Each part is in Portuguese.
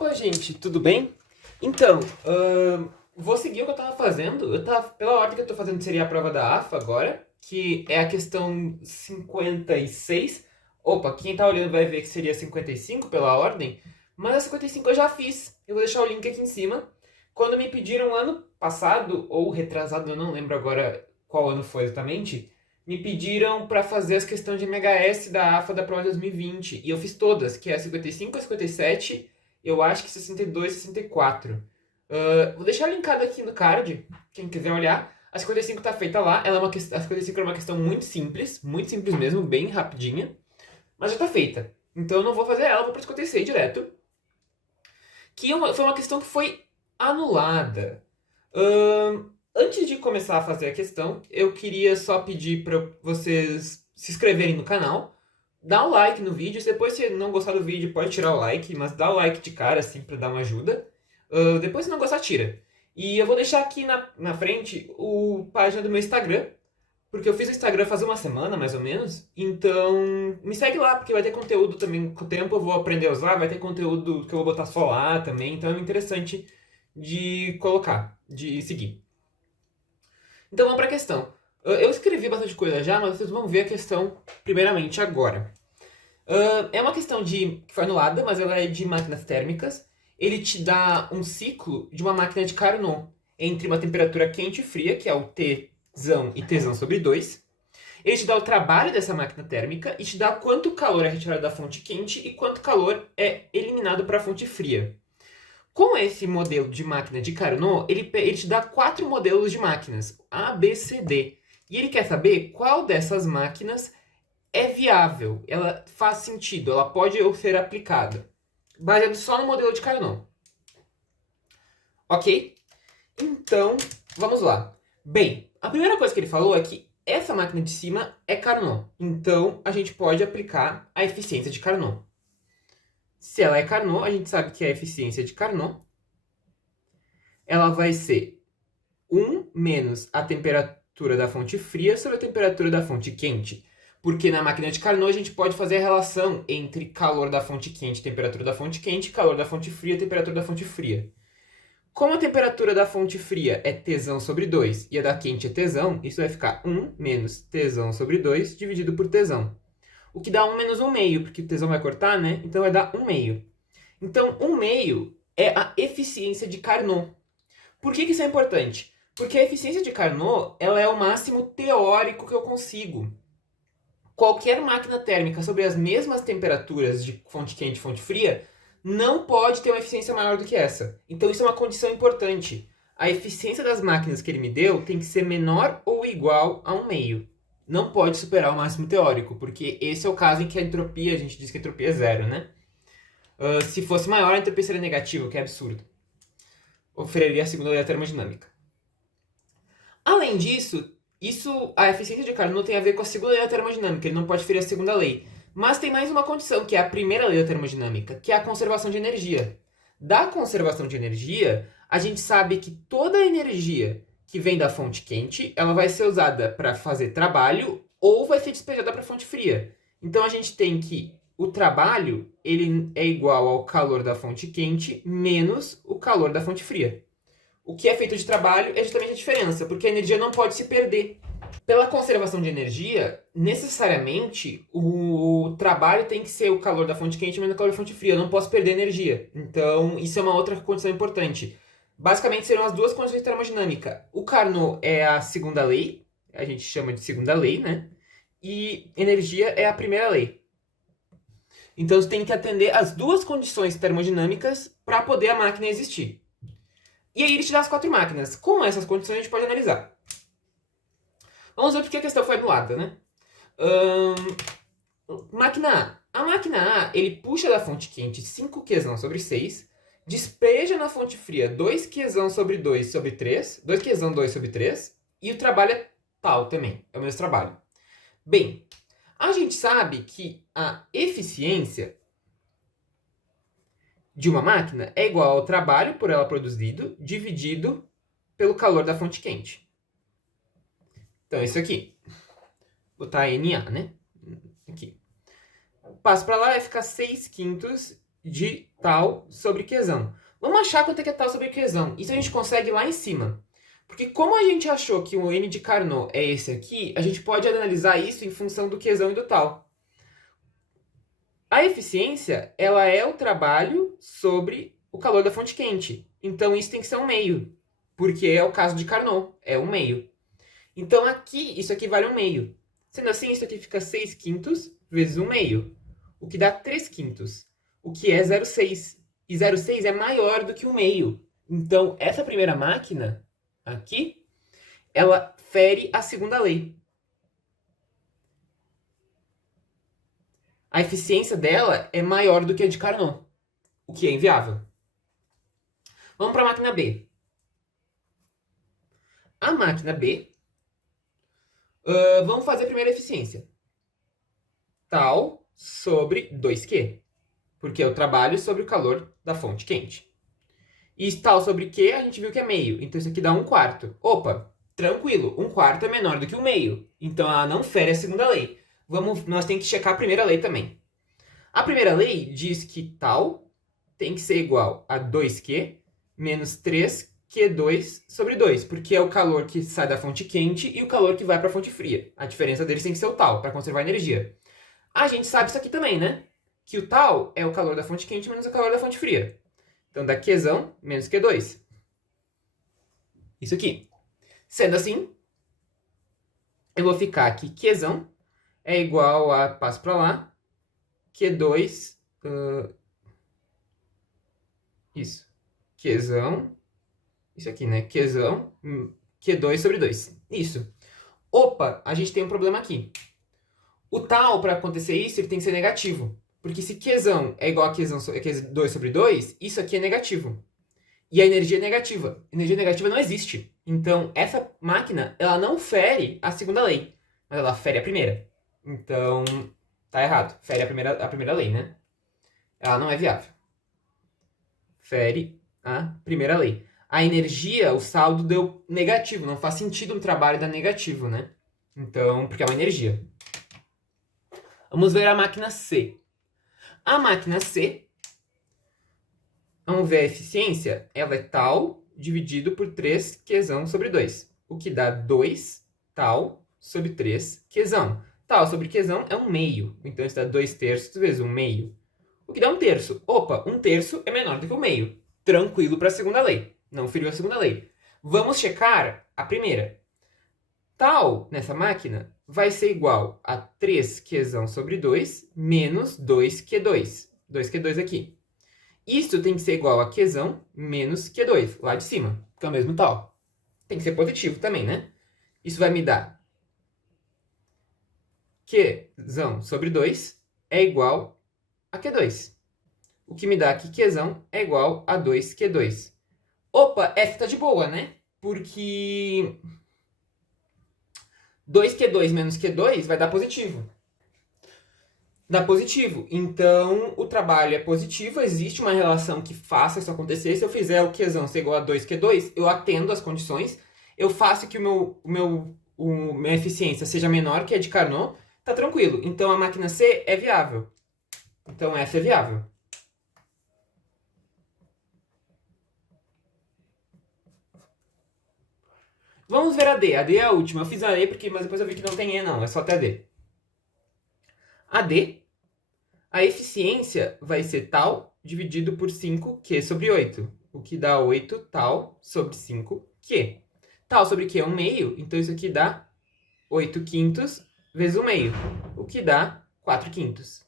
Opa, gente, tudo bem? Então, vou seguir o que eu tava fazendo. Pela ordem que eu tô fazendo, seria a prova da AFA agora, que é a questão 56. Opa, quem tá olhando vai ver que seria 55 pela ordem, mas a 55 eu já fiz. Eu vou deixar o link aqui em cima. Quando me pediram ano passado, ou retrasado, eu não lembro agora qual ano foi exatamente, me pediram para fazer as questões de MHS da AFA da prova de 2020. E eu fiz todas, que é a 55, a 57, eu acho que 62 e 64. Vou deixar linkado aqui no card, quem quiser olhar. A 55 tá feita lá. A 55 é uma questão muito simples mesmo, bem rapidinha. Mas já tá feita. Então eu não vou fazer ela, vou para 56 direto. Foi uma questão que foi anulada. Antes de começar a fazer a questão, eu queria só pedir para vocês se inscreverem no canal, dar um like no vídeo. Depois, se não gostar do vídeo, pode tirar o like, mas dá o like de cara, assim, para dar uma ajuda. Depois, se não gostar, tira. E eu vou deixar aqui na frente o página do meu Instagram, porque eu fiz o Instagram faz uma semana, mais ou menos. Então, me segue lá, porque vai ter conteúdo também. Com o tempo eu vou aprender a usar, vai ter conteúdo que eu vou botar só lá também. Então é interessante de colocar, de seguir. Então vamos para a questão. Eu escrevi bastante coisa já, mas vocês vão ver a questão primeiramente agora. É uma questão que foi anulada, mas ela é de máquinas térmicas. Ele te dá um ciclo de uma máquina de Carnot entre uma temperatura quente e fria, que é o Tsão e Tsão sobre 2. Ele te dá o trabalho dessa máquina térmica e te dá quanto calor é retirado da fonte quente e quanto calor é eliminado para a fonte fria. Com esse modelo de máquina de Carnot, ele te dá 4 modelos de máquinas, A, B, C, D. E ele quer saber qual dessas máquinas é viável, ela faz sentido, ela pode ser aplicada. Baseado só no modelo de Carnot. Ok? Então, vamos lá. Bem, a primeira coisa que ele falou é que essa máquina de cima é Carnot. Então, a gente pode aplicar a eficiência de Carnot. Se ela é Carnot, a gente sabe que a eficiência de Carnot ela vai ser 1 menos a temperatura da fonte fria sobre a temperatura da fonte quente. Porque na máquina de Carnot a gente pode fazer a relação entre calor da fonte quente, temperatura da fonte quente, calor da fonte fria, temperatura da fonte fria. Como a temperatura da fonte fria é Tsão sobre 2 e a da quente é Tsão, isso vai ficar 1 menos Tsão sobre 2 dividido por Tsão. O que dá 1 menos 1 meio, porque o Tsão vai cortar, né? Então vai dar 1 meio. Então 1 meio é a eficiência de Carnot. Por que isso é importante? Porque a eficiência de Carnot ela é o máximo teórico que eu consigo. Qualquer máquina térmica sobre as mesmas temperaturas de fonte quente e fonte fria não pode ter uma eficiência maior do que essa. Então isso é uma condição importante. A eficiência das máquinas que ele me deu tem que ser menor ou igual a 1 meio. Não pode superar o máximo teórico, porque esse é o caso em que a entropia, a gente diz que a entropia é zero, né? Se fosse maior, a entropia seria negativa, o que é absurdo. Oferiria a segunda lei da termodinâmica. Além disso, a eficiência de Carnot tem a ver com a segunda lei da termodinâmica, ele não pode ferir a segunda lei. Mas tem mais uma condição, que é a primeira lei da termodinâmica, que é a conservação de energia. Da conservação de energia, a gente sabe que toda a energia que vem da fonte quente, ela vai ser usada para fazer trabalho ou vai ser despejada para a fonte fria. Então a gente tem que o trabalho ele é igual ao calor da fonte quente menos o calor da fonte fria. O que é feito de trabalho é justamente a diferença, porque a energia não pode se perder. Pela conservação de energia, necessariamente o trabalho tem que ser o calor da fonte quente menos o calor da fonte fria. Eu não posso perder energia. Então, isso é uma outra condição importante. Basicamente, serão as duas condições de termodinâmica. O Carnot é a segunda lei, a gente chama de segunda lei, né? E energia é a primeira lei. Então, você tem que atender as duas condições termodinâmicas para poder a máquina existir. E aí ele te dá as 4 máquinas. Com essas condições a gente pode analisar. Vamos ver porque a questão foi anulada, né? Máquina A. A máquina A, ele puxa da fonte quente 5Qzão sobre 6, despeja na fonte fria 2Qzão sobre 2 sobre 3, 2Qzão 2 sobre 3, e o trabalho é tal também, é o mesmo trabalho. Bem, a gente sabe que a eficiência de uma máquina é igual ao trabalho por ela produzido dividido pelo calor da fonte quente. Então, isso aqui. Vou botar NA, né? Aqui. Passo para lá, vai ficar 6 quintos de tal sobre Qzão. Vamos achar quanto é que é tal sobre Qzão. Isso a gente consegue lá em cima. Porque como a gente achou que o N de Carnot é esse aqui, a gente pode analisar isso em função do Qzão e do tal. A eficiência, ela é o trabalho sobre o calor da fonte quente. Então isso tem que ser um meio, porque é o caso de Carnot, é um meio. Então aqui, isso aqui vale um meio. Sendo assim, isso aqui fica 6 quintos vezes um meio, o que dá 3 quintos, o que é 0,6. E 0,6 é maior do que um meio. Então essa primeira máquina aqui, ela fere a segunda lei. A eficiência dela é maior do que a de Carnot, o que é inviável. Vamos para a máquina B. A máquina B, vamos fazer a primeira eficiência. Tal sobre 2Q, porque é o trabalho sobre o calor da fonte quente. E tal sobre Q, a gente viu que é meio, então isso aqui dá 1/4. Opa, tranquilo, 1/4 é menor do que 1 meio, então ela não fere a segunda lei. Nós temos que checar a primeira lei também. A primeira lei diz que tal tem que ser igual a 2Q menos 3Q2 sobre 2, porque é o calor que sai da fonte quente e o calor que vai para a fonte fria. A diferença deles tem que ser o tal, para conservar energia. A gente sabe isso aqui também, né? Que o tal é o calor da fonte quente menos o calor da fonte fria. Então dá Qzão menos Q2. Isso aqui. Sendo assim, eu vou ficar aqui Qzão é igual a, passo para lá, Q2, isso, Qzão, isso aqui, né? Qzão, Q2 sobre 2. Isso. Opa, a gente tem um problema aqui. O tal, para acontecer isso, ele tem que ser negativo. Porque se Qzão é igual a Q2 sobre 2, isso aqui é negativo. E a energia é negativa. Energia negativa não existe. Então, essa máquina, ela não fere a segunda lei. Mas ela fere a primeira. Então, tá errado. Fere a primeira lei, né? Ela não é viável. Fere a primeira lei. A energia, o saldo deu negativo. Não faz sentido um trabalho dar negativo, né? Então, porque é uma energia. Vamos ver a máquina C. A máquina C, vamos ver a eficiência, ela é tal dividido por 3 Qzão sobre 2, o que dá 2 tal sobre 3 Qzão. Tal sobre Qzão é um meio, então isso dá 2/3 vezes um meio, o que dá 1/3. Opa, 1/3 é menor do que um meio. Tranquilo para a segunda lei, não feriu a segunda lei. Vamos checar a primeira. Tal, nessa máquina, vai ser igual a 3 Qzão sobre 2 menos 2Q2. 2Q2 aqui. Isso tem que ser igual a Qzão menos Q2, lá de cima, que é o mesmo tal. Tem que ser positivo também, né? Isso vai me dar Qzão sobre 2 é igual a Q2. O que me dá que Qzão é igual a 2Q2. Opa, essa tá de boa, né? Porque 2Q2 menos Q2 vai dar positivo. Dá positivo. Então, o trabalho é positivo, existe uma relação que faça isso acontecer. Se eu fizer o Qzão ser igual a 2Q2, eu atendo as condições, eu faço que minha eficiência seja menor que a de Carnot, tá tranquilo. Então, a máquina C é viável. Então, essa é viável. Vamos ver a D. A D é a última. Eu fiz a E, mas depois eu vi que não tem E, não. É só até a D. A D, a eficiência vai ser tal dividido por 5Q sobre 8, o que dá 8 tal sobre 5Q. Tal sobre Q é 1 meio, então isso aqui dá 8 quintos vezes 1 meio, o que dá 4 quintos.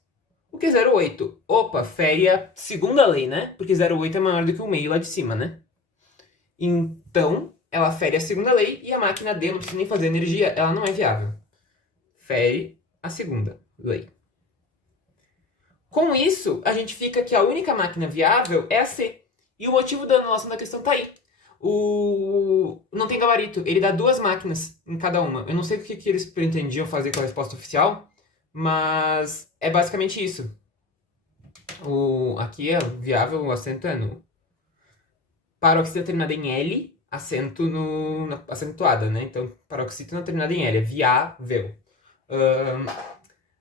O que é 0,8? Opa, fere a segunda lei, né? Porque 0,8 é maior do que 1 meio lá de cima, né? Então, ela fere a segunda lei e a máquina D não precisa nem fazer energia, ela não é viável. Fere a segunda lei. Com isso, a gente fica que a única máquina viável é a C. E o motivo da anulação da questão tá aí. Não tem gabarito, ele dá 2 máquinas em cada uma. Eu não sei o que eles pretendiam fazer com a resposta oficial, mas é basicamente isso. Aqui é viável, o acento é no... Paroxítona terminada em L, acento na acentuada, né? Então, paroxítona terminada em L, é viável.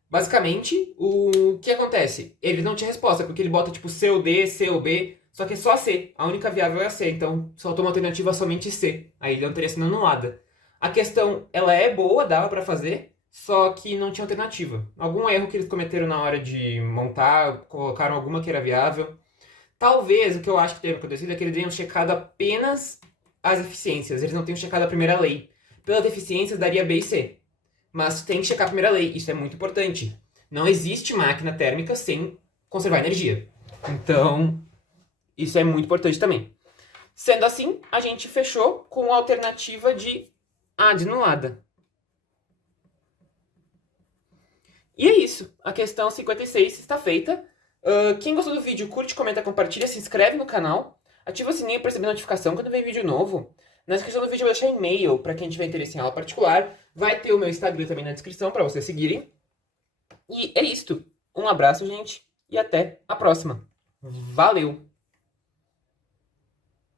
Basicamente, o que acontece? Ele não tinha resposta, porque ele bota tipo C ou D, C ou B, só que é só a C. A única viável é a C, então faltou uma alternativa somente C. Aí ele não teria sido anulada. A questão, ela é boa, dava pra fazer, só que não tinha alternativa. Algum erro que eles cometeram na hora de montar, colocaram alguma que era viável. Talvez o que eu acho que tenha acontecido é que eles tenham checado apenas as eficiências, eles não tenham checado a primeira lei. Pelas deficiências daria B e C. Mas tem que checar a primeira lei, isso é muito importante. Não existe máquina térmica sem conservar energia. Então, isso é muito importante também. Sendo assim, a gente fechou com a alternativa de A de anulada. E é isso. A questão 56 está feita. Quem gostou do vídeo, curte, comenta, compartilha, se inscreve no canal, ativa o sininho para receber notificação quando vem vídeo novo. Na descrição do vídeo eu vou deixar e-mail para quem tiver interesse em aula particular. Vai ter o meu Instagram também na descrição para vocês seguirem. E é isto. Um abraço, gente, e até a próxima. Valeu!